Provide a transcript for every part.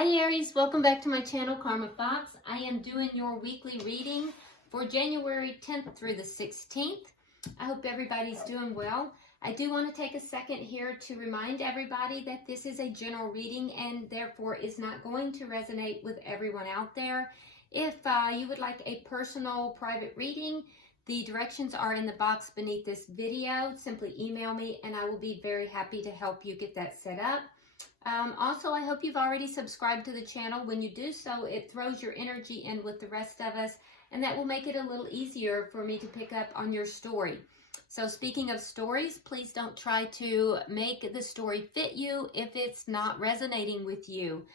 Hi Aries, welcome back to my channel, Karma Fox. I am doing your weekly reading for January 10th through the 16th. I hope everybody's doing well. I do want to take a second here to remind everybody that this is a general reading and therefore is not going to resonate with everyone out there. If you would like a personal private reading, the directions are in the box beneath this video. Simply email me and I will be very happy to help you get that set up. Also, I hope you've already subscribed to the channel. When you do so, it throws your energy in with the rest of us, and that will make it a little easier for me to pick up on your story. So speaking of stories, please don't try to make the story fit you if it's not resonating with you.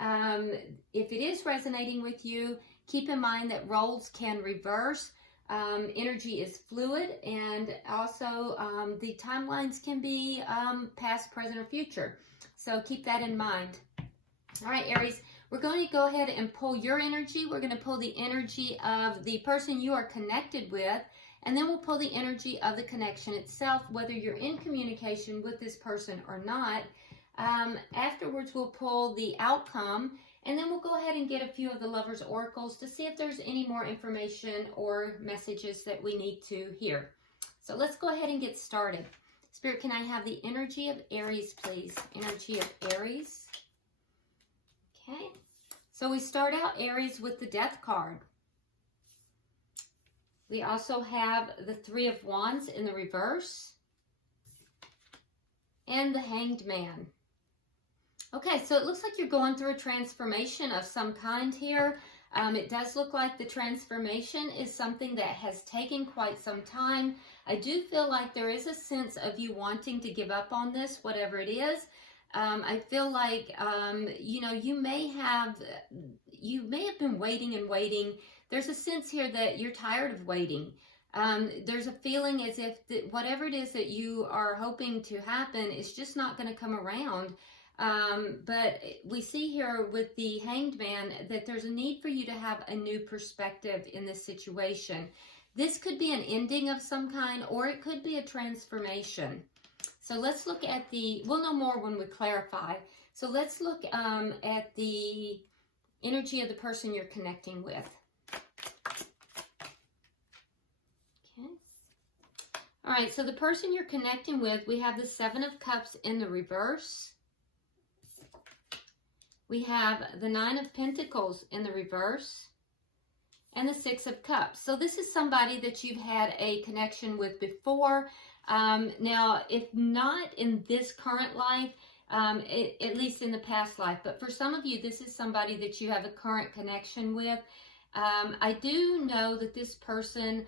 If it is resonating with you, keep in mind that roles can reverse. Energy is fluid, and also the timelines can be past, present, or future. So keep that in mind. All right, Aries, we're going to go ahead and pull your energy. We're going to pull the energy of the person you are connected with, and then we'll pull the energy of the connection itself, whether you're in communication with this person or not. Afterwards, we'll pull the outcome, and then we'll go ahead and get a few of the Lovers' Oracles to see if there's any more information or messages that we need to hear. So let's go ahead and get started. Spirit, can I have the energy of Aries, please? Energy of Aries. Okay. So we start out Aries with the Death card. We also have the Three of Wands in the reverse. And the Hanged Man. Okay, so it looks like you're going through a transformation of some kind here. It does look like the transformation is something that has taken quite some time. I do feel like there is a sense of you wanting to give up on this, whatever it is. I feel like, you may have been waiting and waiting. There's a sense here that you're tired of waiting. There's a feeling as if whatever it is that you are hoping to happen is just not going to come around. But we see here with the Hanged Man that there's a need for you to have a new perspective in this situation. This could be an ending of some kind, or it could be a transformation. So let's look at we'll know more when we clarify. So let's look at the energy of the person you're connecting with. Okay. All right, so the person you're connecting with, we have the Seven of Cups in the reverse. We have the Nine of Pentacles in the reverse and the Six of Cups. So this is somebody that you've had a connection with before. Now, if not in this current life, at least in the past life, but for some of you, this is somebody that you have a current connection with. I do know that this person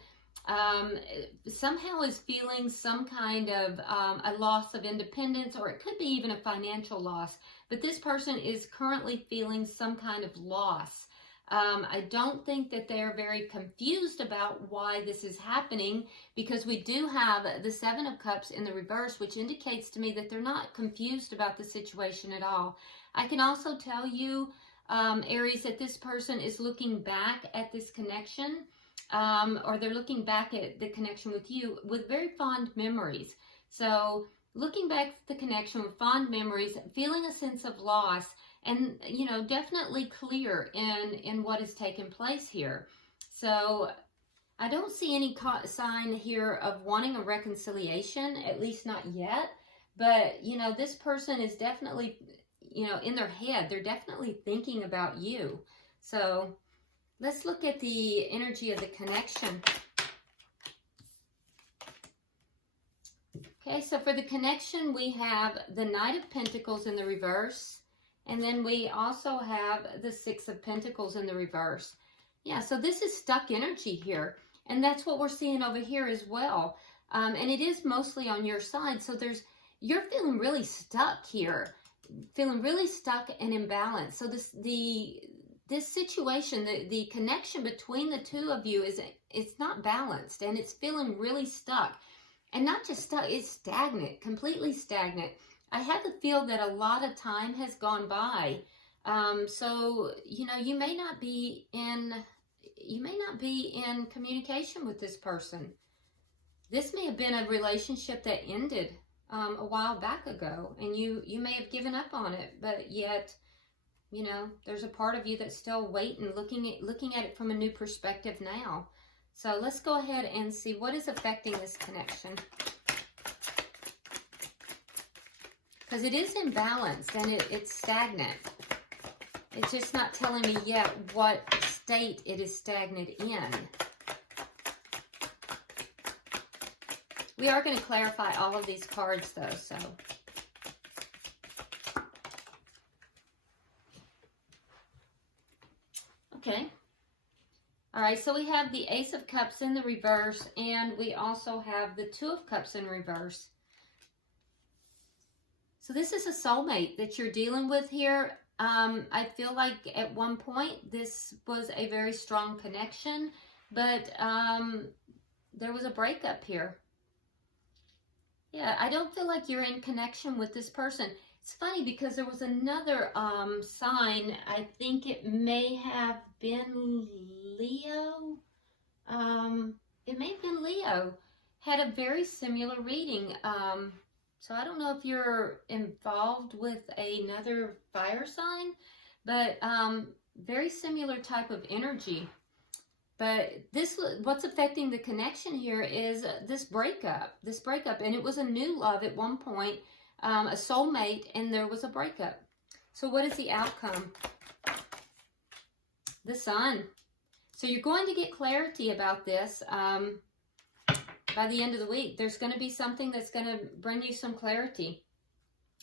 somehow is feeling some kind of a loss of independence, or it could be even a financial loss. But this person is currently feeling some kind of loss. I don't think that they're very confused about why this is happening, because we do have the Seven of Cups in the reverse, which indicates to me that they're not confused about the situation at all. I can also tell you, Aries, that this person is looking back at this connection, or they're looking back at the connection with you with very fond memories. So looking back at the connection with fond memories, feeling a sense of loss, and, definitely clear in what has taken place here. So I don't see any sign here of wanting a reconciliation, at least not yet. But, this person is definitely, in their head, they're definitely thinking about you. So let's look at the energy of the connection. Okay, so for the connection, we have the Knight of Pentacles in the reverse, and then we also have the Six of Pentacles in the reverse. Yeah, so this is stuck energy here, and that's what we're seeing over here as well. And it is mostly on your side, so you're feeling really stuck here, feeling really stuck and imbalanced. So this situation, the connection between the two of you it's not balanced, and it's feeling really stuck. And not just stuck, it's stagnant, completely stagnant. I have the feel that a lot of time has gone by. So, you may not be in communication with this person. This may have been a relationship that ended a while back ago, and you may have given up on it, but yet You know, there's a part of you that's still waiting, looking at it from a new perspective now. So let's go ahead and see what is affecting this connection. Because it is imbalanced and it's stagnant. It's just not telling me yet what state it is stagnant in. We are going to clarify all of these cards though, so. Okay. All right, so we have the Ace of Cups in the reverse, and we also have the Two of Cups in reverse. So this is a soulmate that you're dealing with here. I feel like at one point this was a very strong connection, but there was a breakup here. Yeah, I don't feel like you're in connection with this person. It's funny because there was another sign, I think it may have been Leo. It may have been Leo. Had a very similar reading. So I don't know if you're involved with another fire sign, but very similar type of energy. But this, what's affecting the connection here is this breakup, and it was a new love at one point. A soulmate, and there was a breakup. So what is the outcome? The Sun. So you're going to get clarity about this by the end of the week. There's going to be something that's going to bring you some clarity.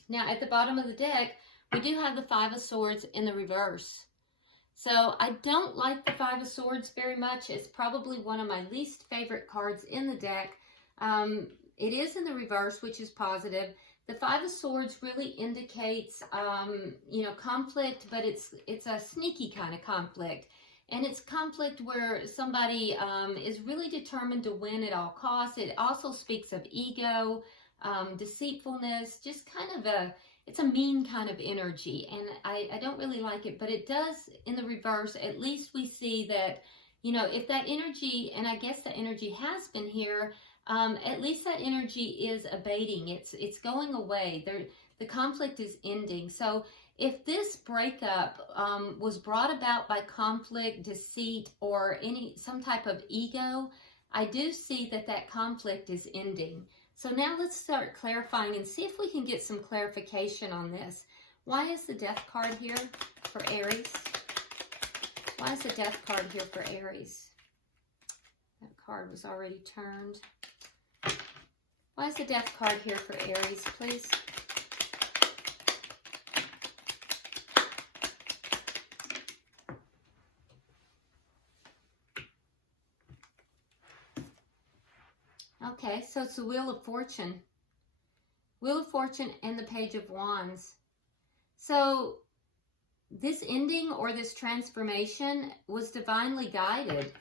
Now, at the bottom of the deck, we do have the Five of Swords in the reverse. So I don't like the Five of Swords very much. It's probably one of my least favorite cards in the deck. It is in the reverse, which is positive. The Five of Swords really indicates, you know, conflict, but it's a sneaky kind of conflict. And it's conflict where somebody is really determined to win at all costs. It also speaks of ego, deceitfulness, just kind of it's a mean kind of energy. And I don't really like it, but it does, in the reverse, at least we see that, you know, if that energy, and I guess the energy has been here, at least that energy is abating. It's going away. The conflict is ending. So if this breakup was brought about by conflict, deceit, or some type of ego, I do see that conflict is ending. So now let's start clarifying and see if we can get some clarification on this. Why is the Death card here for Aries? Why is the Death card here for Aries? That card was already turned. Why is the Death card here for Aries, please? Okay, so it's the Wheel of Fortune. Wheel of Fortune and the Page of Wands. So this ending or this transformation was divinely guided.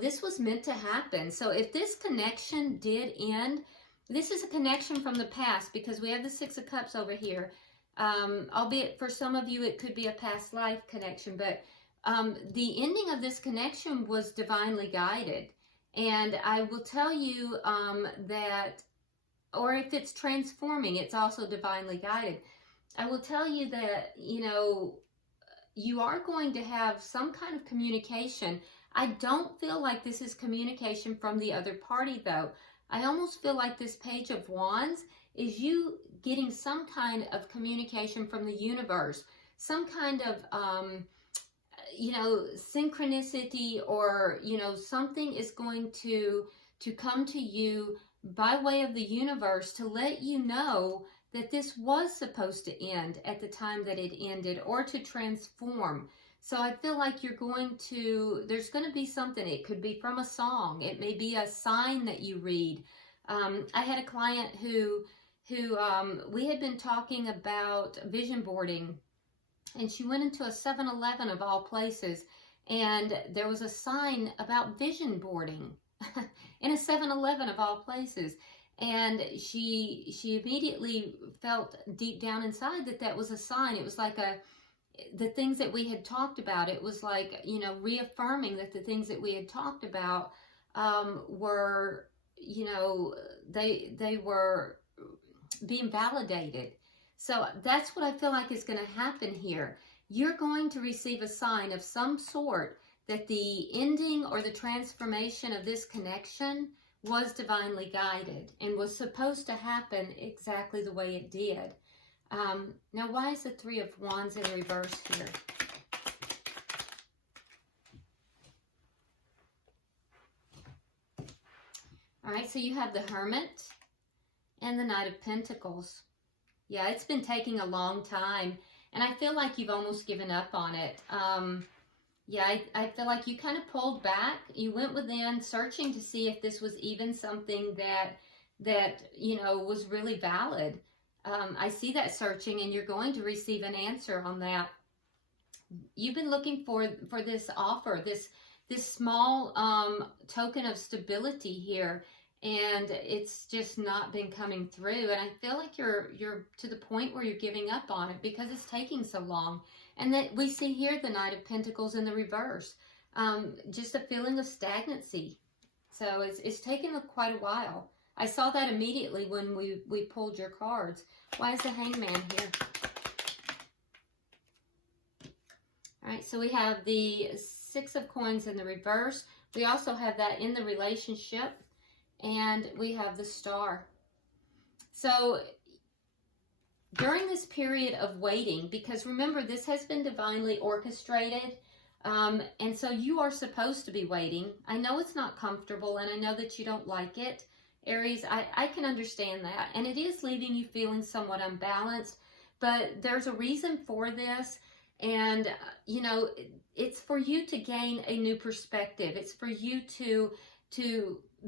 This was meant to happen. So if this connection did end, this is a connection from the past because we have the Six of Cups over here. Albeit for some of you, it could be a past life connection, but the ending of this connection was divinely guided. And I will tell you that, or if it's transforming, it's also divinely guided. I will tell you that, you know, you are going to have some kind of communication. I don't feel like this is communication from the other party, though. I almost feel like this Page of Wands is you getting some kind of communication from the universe, some kind of, you know, synchronicity, or, you know, something is going to come to you by way of the universe to let you know that this was supposed to end at the time that it ended, or to transform. So I feel like you're going to, there's going to be something. It could be from a song. It may be a sign that you read. I had a client who we had been talking about vision boarding, and she went into a 7-Eleven of all places, and there was a sign about vision boarding in a 7-Eleven of all places. And she immediately felt deep down inside that was a sign. It was like the things that we had talked about. It was like, you know, reaffirming that the things that we had talked about were, you know, they were being validated. So that's what I feel like is going to happen here. you're going to receive a sign of some sort that the ending or the transformation of this connection was divinely guided and was supposed to happen exactly the way it did. Now, why is the Three of Wands in reverse here? All right, so you have the Hermit and the Knight of Pentacles. Yeah, it's been taking a long time, and I feel like you've almost given up on it. Yeah, I feel like you kind of pulled back. You went within searching to see if this was even something that you know, was really valid. I see that searching, and you're going to receive an answer on that. You've been looking for this offer, this small token of stability here, and it's just not been coming through. And I feel like you're to the point where you're giving up on it because it's taking so long. And that we see here the Knight of Pentacles in the reverse, just a feeling of stagnancy. So it's taken quite a while. I saw that immediately when we pulled your cards. Why is the Hangman here? All right, so we have the Six of Coins in the reverse. We also have that in the relationship, and we have the Star. So during this period of waiting, because remember, this has been divinely orchestrated, and so you are supposed to be waiting. I know it's not comfortable, and I know that you don't like it, Aries. I can understand that, and it is leaving you feeling somewhat unbalanced, but there's a reason for this, and you know, it's for you to gain a new perspective. It's for you to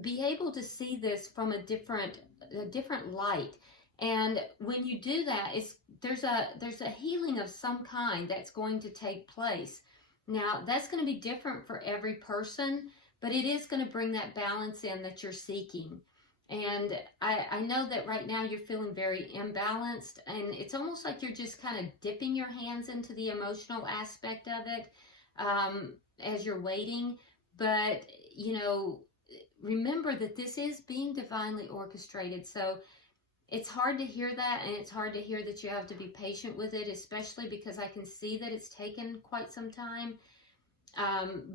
be able to see this from a different light. And when you do that, there's a healing of some kind that's going to take place. Now, that's going to be different for every person, but it is going to bring that balance in that you're seeking. And I know that right now you're feeling very imbalanced, and it's almost like you're just kind of dipping your hands into the emotional aspect of it as you're waiting. But, you know, remember that this is being divinely orchestrated. So it's hard to hear that, and it's hard to hear that you have to be patient with it, especially because I can see that it's taken quite some time.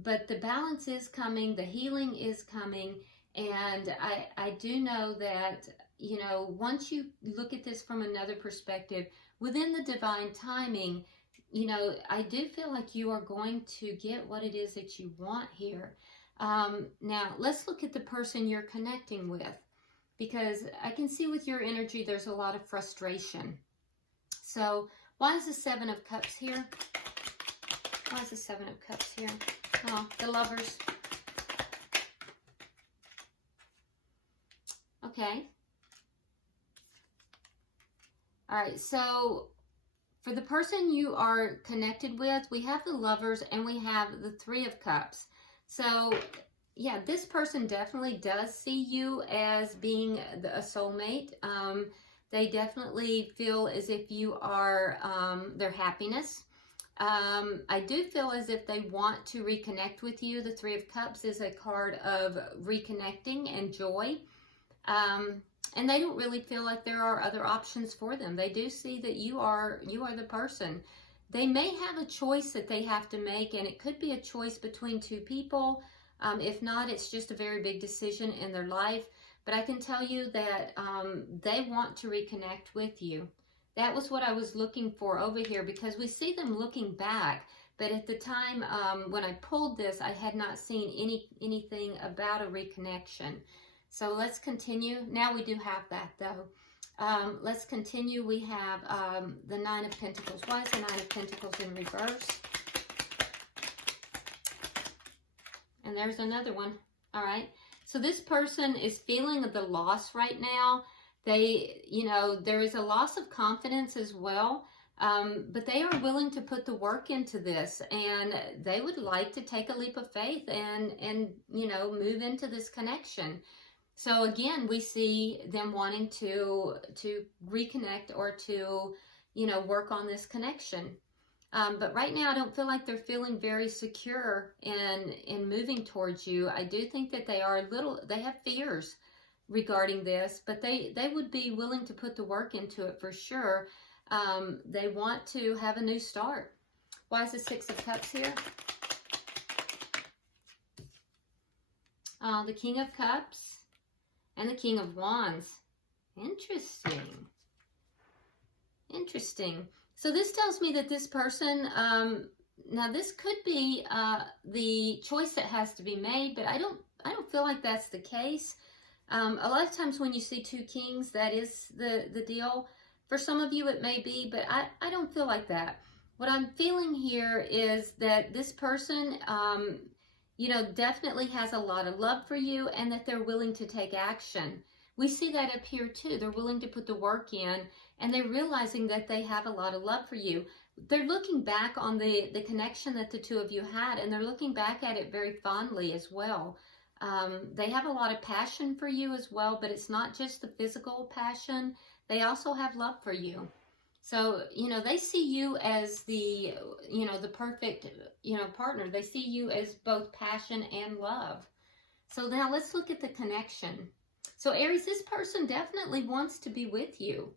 But the balance is coming, the healing is coming, and I do know that, you know, once you look at this from another perspective, within the divine timing, you know, I do feel like you are going to get what it is that you want here. Now, let's look at the person you're connecting with, because I can see with your energy there's a lot of frustration. So why is the Seven of Cups here? Why is the Seven of Cups here? Oh, the Lovers. Okay. All right, so for the person you are connected with, we have the Lovers and we have the Three of Cups. So yeah, this person definitely does see you as being a soulmate. They definitely feel as if you are their happiness. I do feel as if they want to reconnect with you. The Three of Cups is a card of reconnecting and joy. And they don't really feel like there are other options for them. They do see that you are the person. They may have a choice that they have to make, and it could be a choice between two people. If not, it's just a very big decision in their life. But I can tell you that they want to reconnect with you. That was what I was looking for over here, because we see them looking back. But at the time when I pulled this, I had not seen anything about a reconnection. So let's continue. Now we do have that, though. Let's continue. We have the Nine of Pentacles. Why is the Nine of Pentacles in reverse? And there's another one. All right. So this person is feeling the loss right now. They, you know, there is a loss of confidence as well. But they are willing to put the work into this, and they would like to take a leap of faith and you know, move into this connection. So again, we see them wanting to reconnect or to, you know, work on this connection. But right now, I don't feel like they're feeling very secure in moving towards you. I do think that they are they have fears regarding this, but they would be willing to put the work into it for sure. They want to have a new start. Why is the Six of Cups here? The King of Cups and the King of Wands. Interesting. Interesting. So this tells me that this person, now this could be the choice that has to be made, but I don't feel like that's the case. A lot of times when you see two kings, that is the deal. For some of you it may be, but I don't feel like that. What I'm feeling here is that this person, you know, definitely has a lot of love for you and that they're willing to take action. We see that up here too. They're willing to put the work in and they're realizing that they have a lot of love for you. They're looking back on the connection that the two of you had, and they're looking back at it very fondly as well. They have a lot of passion for you as well, but it's not just the physical passion. They also have love for you. So, you know, they see you as the, you know, the perfect, you know, partner. They see you as both passion and love. So now let's look at the connection. So Aries, this person definitely wants to be with you.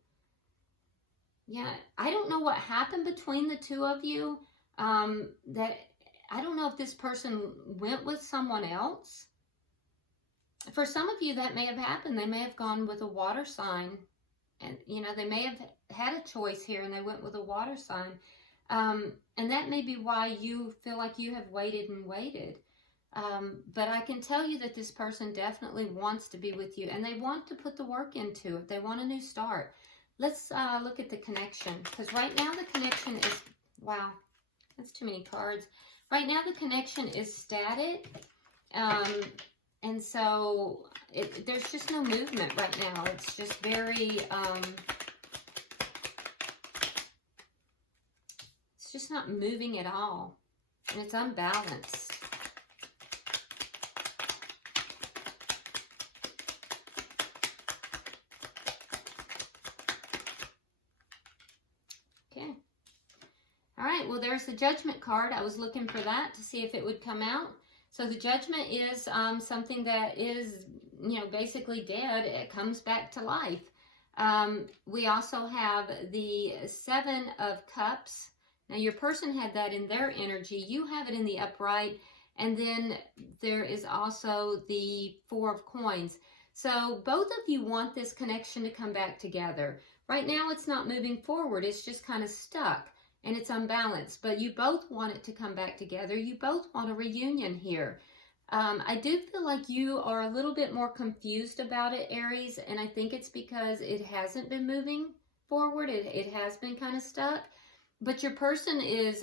Yeah, I don't know what happened between the two of you. That I don't know if this person went with someone else. For some of you, that may have happened. They may have gone with a water sign. And, you know, they may have had a choice here and they went with a water sign. And that may be why you feel like you have waited and waited. But I can tell you that this person definitely wants to be with you and they want to put the work into it. They want a new start. Let's look at the connection, because right now the connection is, wow, that's too many cards. Right now the connection is static. And so there's just no movement right now. It's just very, it's just not moving at all. And it's unbalanced. Okay. All right, well, there's the Judgment card. I was looking for that to see if it would come out. So the Judgment is something that is, you know, basically dead. It comes back to life. We also have the Seven of Cups. Now, your person had that in their energy. You have it in the upright. And then there is also the Four of Coins. So both of you want this connection to come back together. Right now, it's not moving forward. It's just kind of stuck. And it's unbalanced, but you both want it to come back together. You both want a reunion here. I do feel like you are a little bit more confused about it, Aries, and I think it's because it hasn't been moving forward. It has been kind of stuck, but your person is,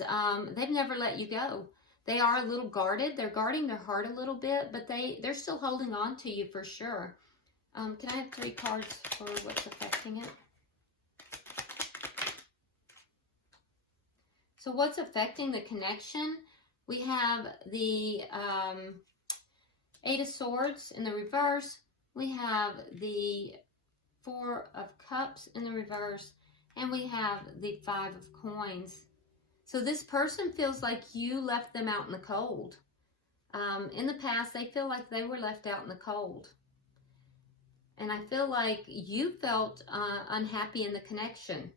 they've never let you go. They are a little guarded. They're guarding their heart a little bit, but they're still holding on to you for sure. Can I have 3 cards for what's affecting it? So what's affecting the connection? We have the 8 of Swords in the reverse. We have the 4 of Cups in the reverse. And we have the 5 of Coins. So this person feels like you left them out in the cold. In the past, they feel like they were left out in the cold. And I feel like you felt unhappy in the connection.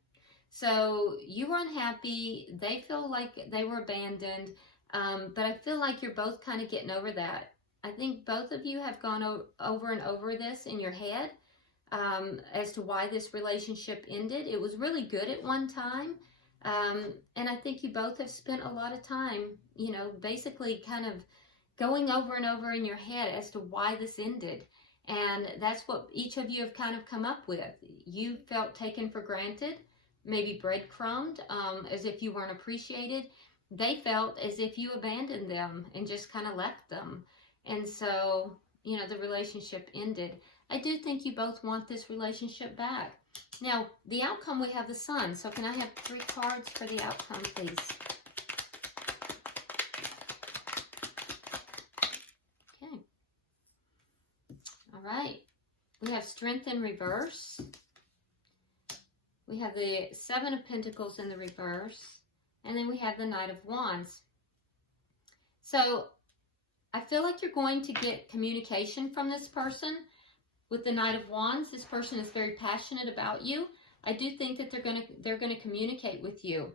So you were unhappy, they feel like they were abandoned, but I feel like you're both kind of getting over that. I think both of you have gone over and over this in your head as to why this relationship ended. It was really good at one time, and I think you both have spent a lot of time, you know, basically kind of going over and over in your head as to why this ended. And that's what each of you have kind of come up with. You felt taken for granted. Maybe breadcrumbed, as if you weren't appreciated. They felt as if you abandoned them and just kind of left them. And so, you know, the relationship ended. I do think you both want this relationship back. Now, the outcome, we have the Sun. So can I have 3 cards for the outcome, please? Okay. All right. We have Strength in reverse. We have the 7 of Pentacles in the reverse, and then we have the Knight of Wands. So I feel like you're going to get communication from this person. With the Knight of Wands, this person is very passionate about you. I do think that they're going to communicate with you.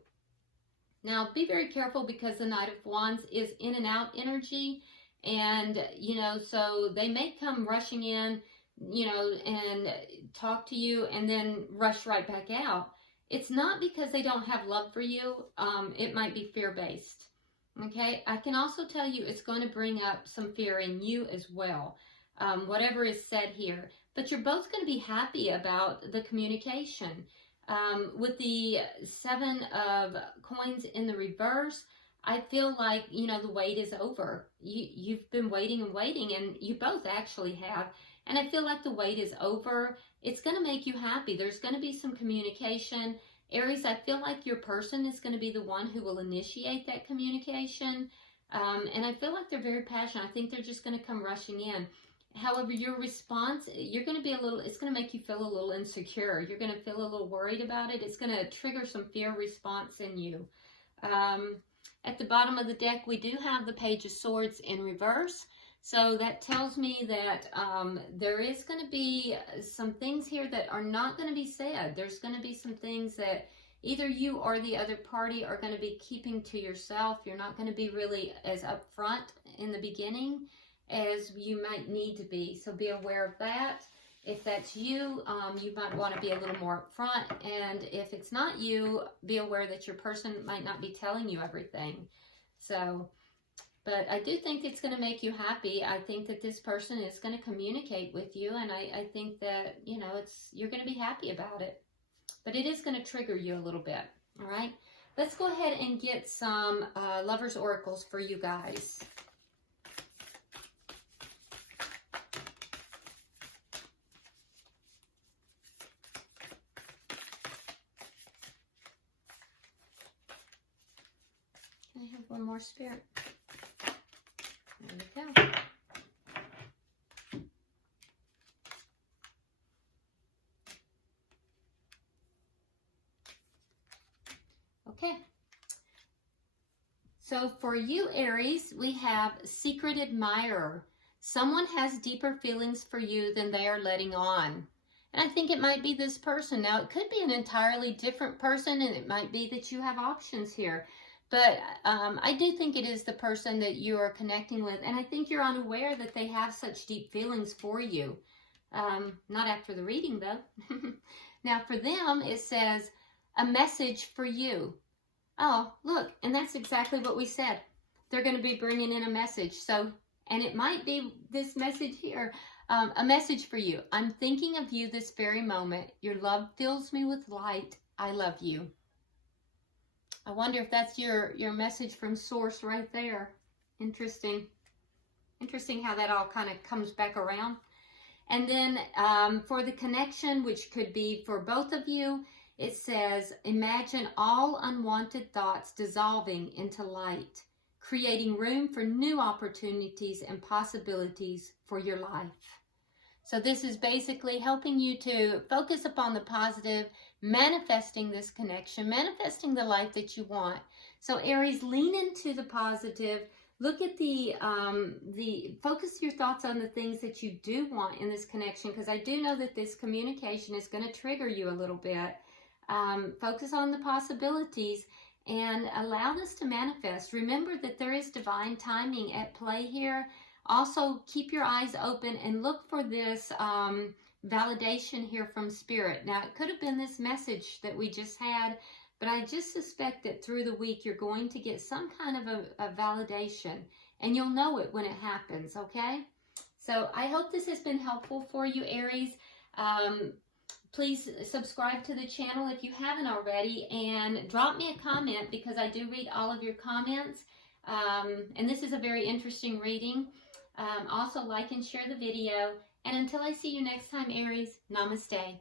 Now, be very careful because the Knight of Wands is in and out energy. And, you know, so they may come rushing in, you know, and talk to you and then rush right back out. It's not because they don't have love for you. It might be fear-based. Okay, I can also tell you it's going to bring up some fear in you as well, whatever is said here. But you're both going to be happy about the communication. With the 7 of coins in the reverse, I feel like, you know, the wait is over. You've been waiting and waiting, and you both actually have. And I feel like the wait is over. It's going to make you happy. There's going to be some communication. Aries, I feel like your person is going to be the one who will initiate that communication. And I feel like they're very passionate. I think they're just going to come rushing in. However, your response, you're going to be it's going to make you feel a little insecure. You're going to feel a little worried about it. It's going to trigger some fear response in you. At the bottom of the deck, we do have the Page of Swords in reverse. So that tells me that there is going to be some things here that are not going to be said. There's going to be some things that either you or the other party are going to be keeping to yourself. You're not going to be really as upfront in the beginning as you might need to be. So be aware of that. If that's you, you might want to be a little more upfront. And if it's not you, be aware that your person might not be telling you everything. So, but I do think it's going to make you happy. I think that this person is going to communicate with you. And I think that, you know, you're going to be happy about it. But it is going to trigger you a little bit. All right. Let's go ahead and get some Lovers Oracles for you guys. Can I have one more, Spirit? There you go. Okay. So for you, Aries, we have Secret Admirer. Someone has deeper feelings for you than they are letting on. And I think it might be this person. Now, it could be an entirely different person, and it might be that you have options here. But I do think it is the person that you are connecting with. And I think you're unaware that they have such deep feelings for you. Not after the reading, though. Now, for them, it says, a message for you. Oh, look, and that's exactly what we said. They're going to be bringing in a message. So, and it might be this message here. A message for you. I'm thinking of you this very moment. Your love fills me with light. I love you. I wonder if that's your message from Source right there. Interesting. Interesting how that all kind of comes back around. And then for the connection, which could be for both of you, it says, imagine all unwanted thoughts dissolving into light, creating room for new opportunities and possibilities for your life. So this is basically helping you to focus upon the positive, manifesting this connection, manifesting the life that you want. So Aries, lean into the positive. Look at focus your thoughts on the things that you do want in this connection, because I do know that this communication is going to trigger you a little bit. Focus on the possibilities and allow this to manifest. Remember that there is divine timing at play here. Also, keep your eyes open and look for this validation here from Spirit. Now, it could have been this message that we just had, but I just suspect that through the week, you're going to get some kind of a validation, and you'll know it when it happens, okay? So I hope this has been helpful for you, Aries. Please subscribe to the channel if you haven't already, and drop me a comment, because I do read all of your comments. And this is a very interesting reading. Also, like and share the video. And until I see you next time, Aries, namaste.